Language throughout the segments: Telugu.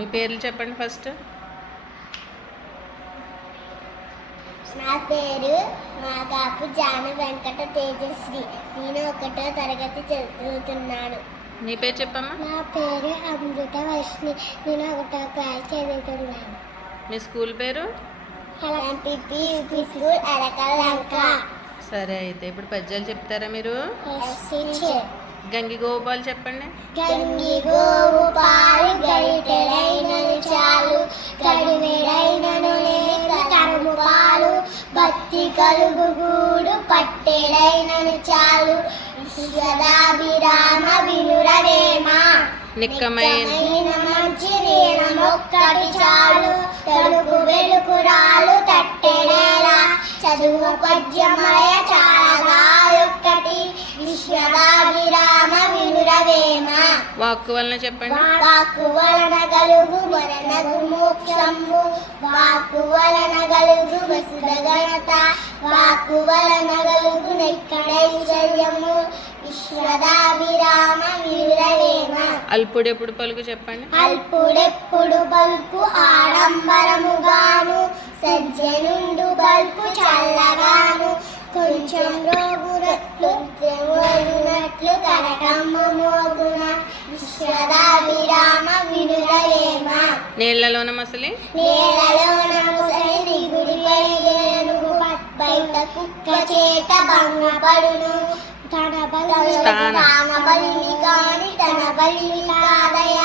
మీ పేర్లు చెప్పండి ఫస్ట్. నా పేరు మాగాపు జాను వెంకట తేజశ్రీ. నేను 1వ తరగతి చదువుతున్నాను. నీ పేరు చెప్పమ్మా. నా పేరు అమృత వర్షిణి. నేను 1వ క్లాస్ చదువుతున్నాను. మీ స్కూల్ పేరు? MPP UP school Arakalanka. సరే, అయితే ఇప్పుడు పద్యాలు చెప్తారా మీరు? గంగి గోపాలు చెప్పండి. గంగి గోవు పాలు గరిటెడైనను చాలు, కడివెడైనను లేక కరుము పాలు, భక్తి కలుగు గూడు పట్టెడైనను చాలు, విశ్వదాభిరామ వినురవేమ. నిక్కమైన మంచి నేనమొక్కటి చాలు, తలుపు వెలుకురాలు తట్టెడేలా, చదువు పద్యమయ చాలగా ఒక్కటి, విశ్వదాభిరామ వినురవేమ. వాక్కు వలన చెప్పండి. వాక్కు వలన గలుగు వలనగు మోక్షము, వాక్కు వలన గలుగు వసుధగణత, వాక్కు వలన గలుగు నెక్కడైశ్వర్యము, విశ్వదాభిరామ వినురవేమ. అల్పుడెప్పుడు పలుకు చెప్పండి. అల్పుడెప్పుడు బల్పు ఆడంబరముగాను, సజ్జనుండు బల్పు చల్లగాను, కొంచెం రోగునట్లు కరకమ్మ మోగున, విశ్వదాభిరామ వినురవేమ. నీళ్లలోన మసలి నేలలోన ముసలి దిగుడిపై ఏనుగు, బయట కుక్క చేత భంగపడును, తన బలిని కాని తన బలిని కాదయ,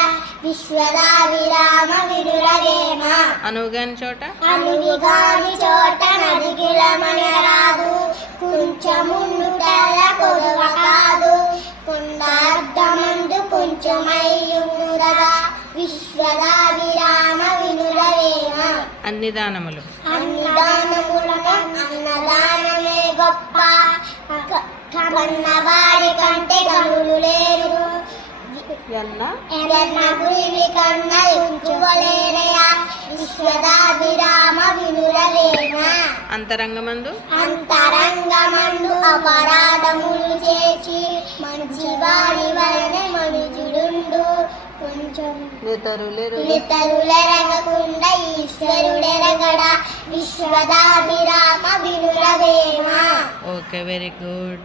విశ్వదాభిరామ వినురవేమ. అనుగాని చోట అనుగాని చోట నదిగిలమని రాదు, కొంచెముండు తెల్ల కొదవ కాదు, కొండార్ధమందు కొంచెమయ్యునురా, విశ్వదాభిరామ వినురవేమ. అన్ని దానములు అన్ని దానములకు అన్నదానమే గొప్ప, కన్నవాడి కంటే గనులు లేరు, ఎన్న గురిని కన్న ఎంచువలేరయా, విశ్వదాభిరామ వినురవేమ. అంతరంగమందు అపరాధములు చేసి మంచి వారి వలన మనుజుడుండు, కొంచెం ఇతరులెరగకుండా ఈశ్వరుడెరగడా, విశ్వదాభిరామ వినురవేమ. Okay, very good.